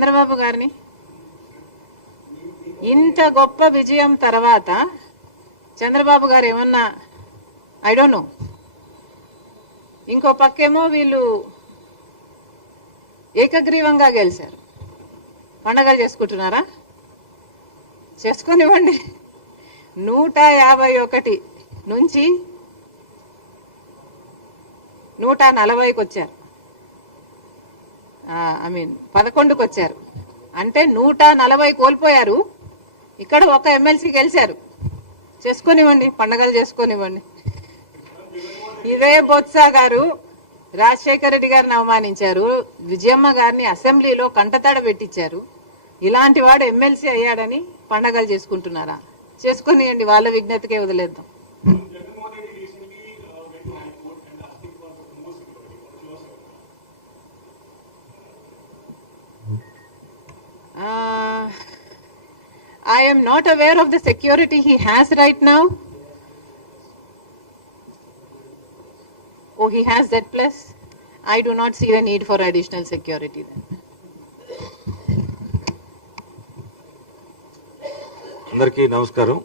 చంద్రబాబు గారిని. ఇంత గొప్ప విజయం తర్వాత చంద్రబాబు గారు ఏమన్నా ఐ డోంట్ నో. ఇంకో పక్కేమో వీళ్ళు ఏకగ్రీవంగా గెలిచారు. పండగలు చేసుకుంటున్నారా? చేసుకొనివ్వండి. 151 నుంచి 140కి వచ్చారు. 11కి వచ్చారు. అంటే 140 కోల్పోయారు. ఇక్కడ ఒక ఎమ్మెల్సీ గెలిచారు. చేసుకొనివ్వండి, పండగలు చేసుకొనివ్వండి. ఇదే బొత్స గారు రాజశేఖర రెడ్డి గారిని అవమానించారు, విజయమ్మ గారిని అసెంబ్లీలో కంటతడ పెట్టించారు. ఇలాంటి వాడు ఎమ్మెల్సీ అయ్యాడని పండగలు చేసుకుంటున్నారా? చేసుకొనివ్వండి, వాళ్ళ విజ్ఞతకే వదిలేద్దాం. I am not aware of the security he has right now. Oh, he has that plus. I do not see the need for additional security then. అందరికీ నమస్కారం.